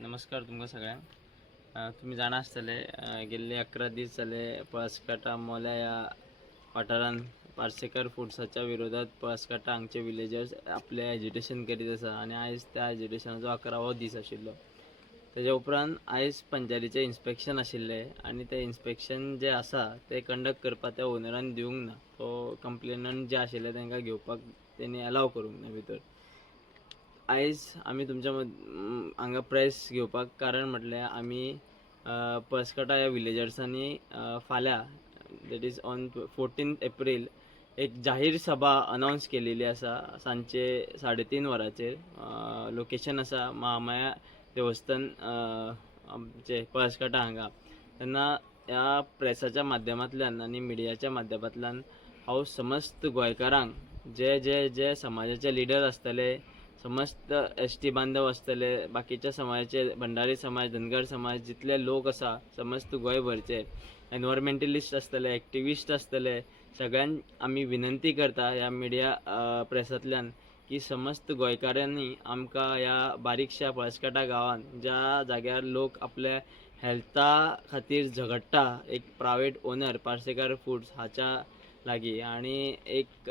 नमस्कार तुमकां सगळ्यांक. तुम्ही जाणा आसतले गेल्ले 11 दीस जाले पळसकाटा मोल्या ह्या वाठारांत पार्सेकर फुड्साच्या विरोधात पळसकाटा हांगचे विलेजर्स आपले एजिटेशन करीत आसा आनी आयज त्या एजिटेशनाचो 11वो दीस आशिल्लो. तेज्या उपरांत आयज पंचायतीचें इन्स्पेक्शन आशिल्लें आनी तें इन्स्पेक्शन जें आसा तें कंडक्ट करपाक त्या ओनरान दिवंक ना. तो कंप्लेनंट जे आशिल्ले तांकां घेवपाक तेणी अलाव करूंक ना भितर. आयज आमी तुमच्या हांगा प्रेस घेवपाक कारण म्हटल्यार आमी पळसकाटा ह्या विलेजर्सांनी फाल्यां दॅट इज ऑन 14 एप्रील एक जाहीर सभा अनावन्स केलेली आसा सांजचे 3:30 वरांचेर. लोकेशन आसा महामाया देवस्थान आमचे पळसकाटा हांगा. तेन्ना ह्या प्रेसाच्या माध्यमांतल्यान आनी मिडियाच्या माध्यमांतल्यान हांव समस्त गोंयकारांक जे जे जे समाजाचे लिडर आसतले, समस्त एस.टी. बांधव आसतले, बाकीच्या समाजाचे भंडारी समाज, धनगर समाज जितले लोक आसा समस्त गोंयभरचे एनवायरमेंटलिस्ट आसतले, एक्टिविस्ट आसतले, सगळ्यांक आमी विनंती करता ह्या मिडिया प्रेसांतल्यान की समस्त गोंयकारांनी आमकां ह्या बारीकशा पळसकाटा गांवांत ज्या जाग्यार लोक आपल्या हेल्था खातीर झगडटा, एक प्रायवेट ओनर पार्सेकर फुड्स हाच्या लागीं आनी एक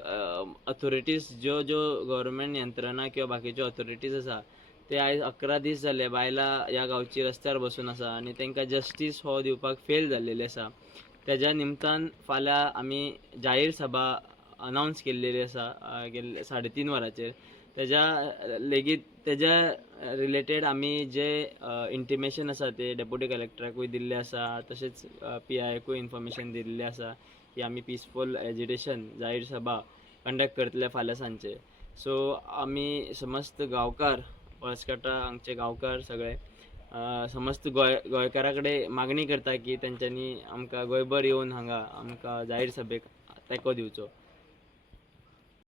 अथॉरिटीज ज्यो गव्हर्मेंट यंत्रणा किंवा बाकीच्यो अथॉरिटीज आसा ते आयज 11 दीस जाले बायलां ह्या गांवची रस्त्यार बसून आसा आनी तांकां जस्टीस हो दिवपाक फेल जाल्लेली आसा. तेज्या निमतान फाल्यां आमी जाहीर सभा अनावन्स केल्लेली आसा गेल्ले 3:30 वरांचेर. तेज्या रिलेटेड आमी जे इंटिमेशन आसा ते डेप्युटी कलेक्टराकूय दिल्ले आसा, तशेंच PIकूय इन्फॉर्मेशन दिल्लें आसा की आमी पिसफूल एजिटेशन जाहीर सभा कंडक्ट करतले फाल्यां सांजचे. सो आमी समस्त गांवकार पळसकाटा हांगचे गांवकार सगळे समस्त गोंयकारा कडेन मागणी करता की तेंच्यांनी आमकां गोंयभर येवन हांगा आमकां जाहीर सभेक तेंको दिवचो.